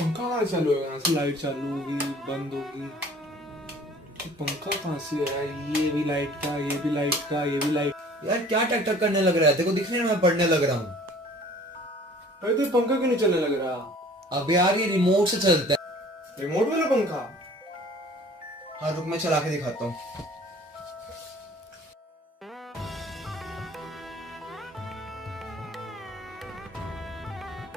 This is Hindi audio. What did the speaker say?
पंखा कहाँ चालू होगा? यहाँ से लाइट चालू होगी, बंद होगी। तो पंखा कहाँ से है? ये भी लाइट का, ये भी लाइट का, ये भी लाइट। यार क्या टक टक करने लग रहा है? तेरे को दिख नहीं रहा मैं पढ़ने लग रहा हूँ? अरे तो पंखा क्यों नहीं चलने लग रहा? अब यार ये रिमोट से चलता है। रिमोट वाला पंखा? हाँ रुक, मैं चला के दिखाता हूँ।